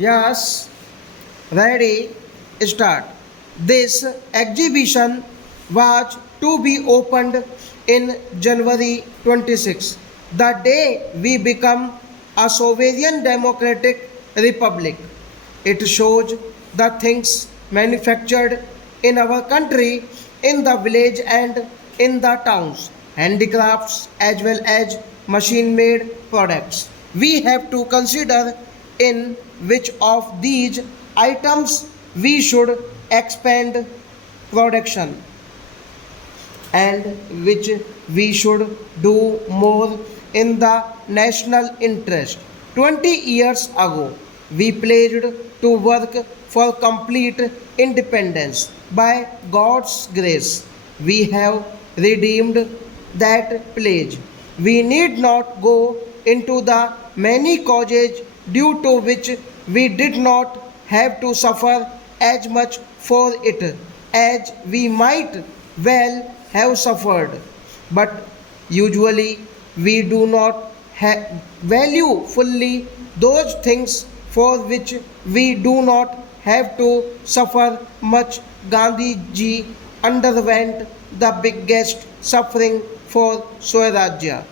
Yes, ready, start. This exhibition was to be opened in January 26, the day we become a sovereign democratic republic. It shows the things manufactured in our country, in the village and in the towns, handicrafts as well as machine made products. We have to consider in which of these items we should expand production and which we should do more in the national interest. 20 years ago, we pledged to work for complete independence. By God's grace, we have redeemed that pledge. We need not go into the many causes due to which we did not have to suffer as much for it as we might well have suffered. But usually we do not value fully those things for which we do not have to suffer much. Gandhi ji underwent the biggest suffering for Swarajya.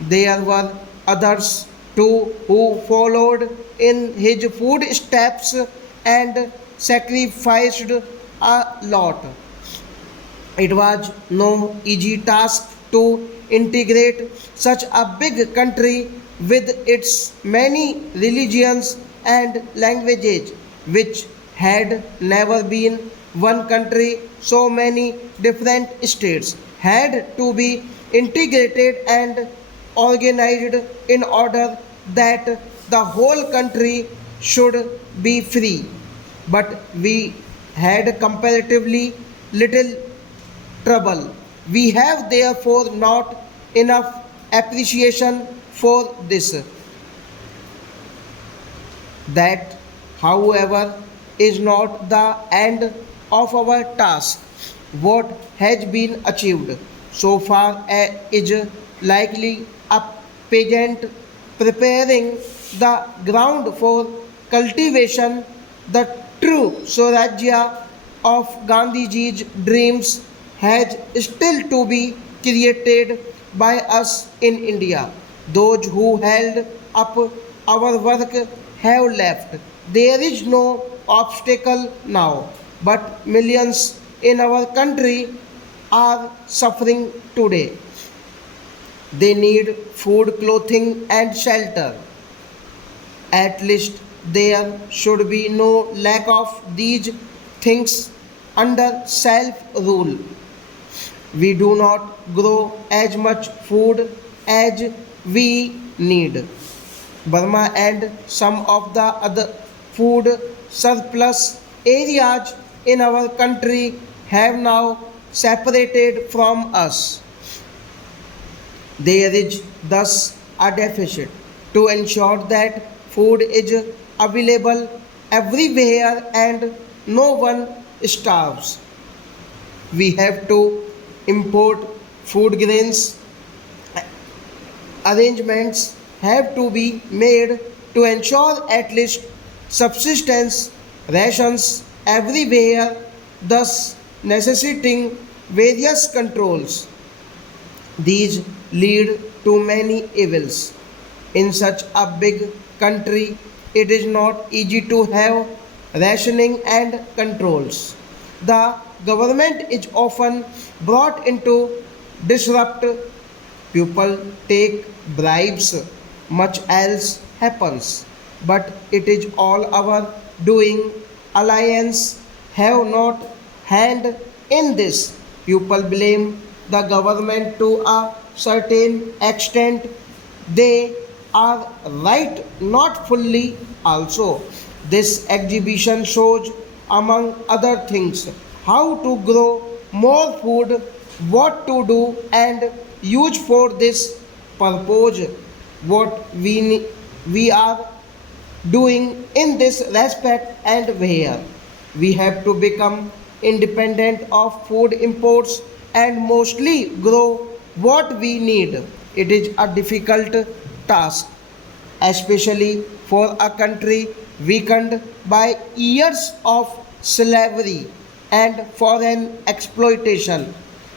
There were others too who followed in his footsteps and sacrificed a lot. It was no easy task to integrate such a big country with its many religions and languages, which had never been one country. So many different states had to be integrated and organized in order that the whole country should be free. But we had comparatively little trouble. We have therefore not enough appreciation for this. That, however, is not the end of our task. What has been achieved so far is likely a pageant preparing the ground for cultivation. The true Swarajya of Gandhiji's dreams has still to be created by us in India. Those who held up our work have left. There is no obstacle now, but millions in our country are suffering today. They need food, clothing, and shelter. At least there should be no lack of these things under self rule. We do not grow as much food as we need. Burma and some of the other food surplus areas in our country have now separated from us. There is thus a deficit. To ensure that food is available everywhere and no one starves, we have to import food grains. Arrangements have to be made to ensure at least subsistence rations everywhere, thus necessitating various controls. These lead to many evils. In such a big country, it is not easy to have rationing and controls. The government is often brought into disrupt. People take bribes, much else happens. But it is all our doing. Alliance have not hand in this. People blame the government to a certain extent. They are right, not fully also. This exhibition shows, among other things, how to grow more food, what to do and use for this purpose, what we are doing in this respect, and where we have to become independent of food imports and mostly grow what we need. It is a difficult task, especially for a country weakened by years of slavery and foreign exploitation.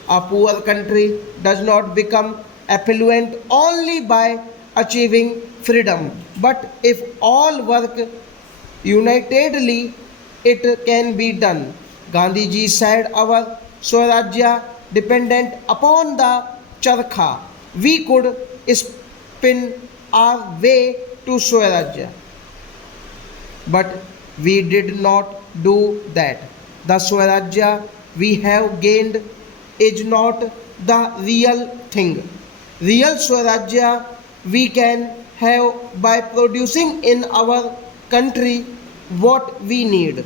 A poor country does not become affluent only by achieving freedom, but if all work unitedly, it can be done. Gandhiji said our Swarajya dependent upon the charkha. We could spin our way to Swarajya, but we did not do that. The Swarajya we have gained is not the real thing. Real Swarajya we can have by producing in our country what we need.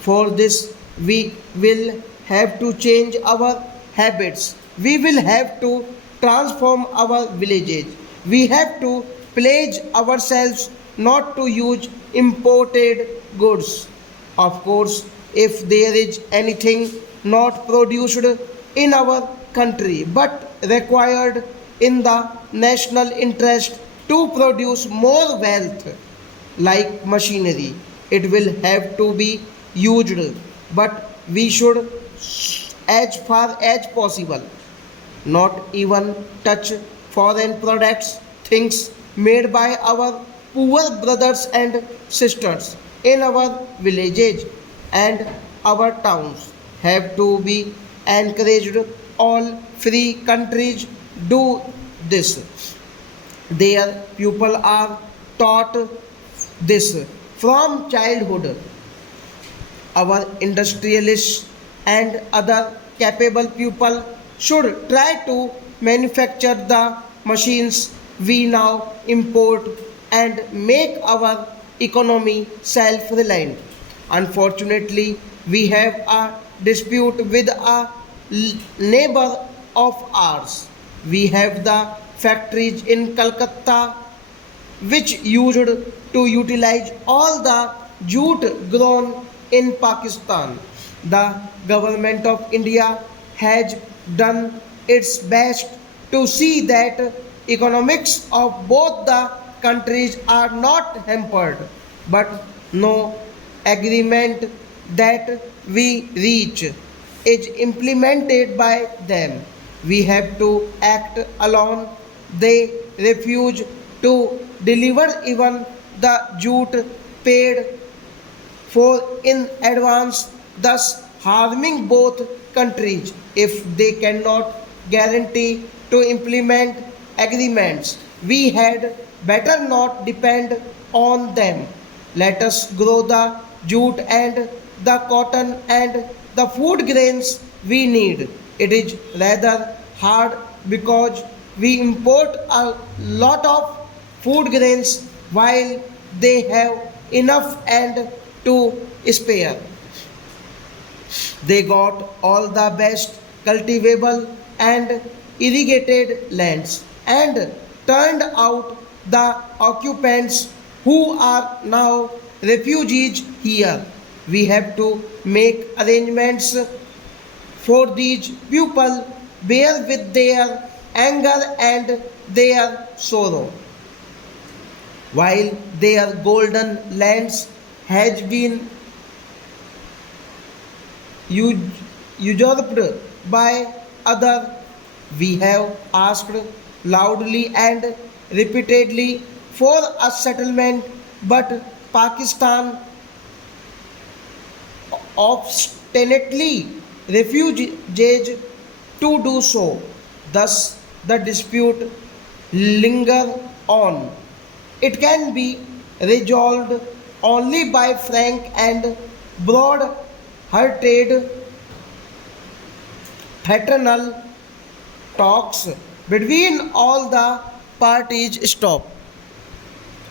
For this, we will have to change our habits. We will have to transform our villages. We have to pledge ourselves not to use imported goods. Of course, if there is anything not produced in our country but required in the national interest to produce more wealth, like machinery, it will have to be used, but we should, as far as possible, not even touch foreign products, things made by our poor brothers and sisters in our villages and our towns have to be encouraged. All free countries do this. Their people are taught this from childhood. Our industrialists and other capable people should try to manufacture the machines we now import and make our economy self reliant. Unfortunately, we have a dispute with a neighbor of ours. We have the factories in Calcutta which used to utilize all the jute grown in Pakistan. The government of India has done its best to see that economics of both the countries are not hampered, but no agreement that we reach is implemented by them. We have to act alone. They refuse to deliver even the jute paid for in advance, thus harming both countries. If they cannot guarantee to implement agreements, we had better not depend on them. Let us grow the jute and the cotton and the food grains we need. It is rather hard because we import a lot of food grains while they have enough and to spare. They got all the best cultivable and irrigated lands and turned out the occupants who are now refugees here. We have to make arrangements for these people bear with their anger and their sorrow. While their golden lands has been usurped by other, we have asked loudly and repeatedly for a settlement, but Pakistan obstinately refuses to do so. Thus, the dispute linger on. It can be resolved only by frank and broad-hearted fraternal talks between all the parties. Stop.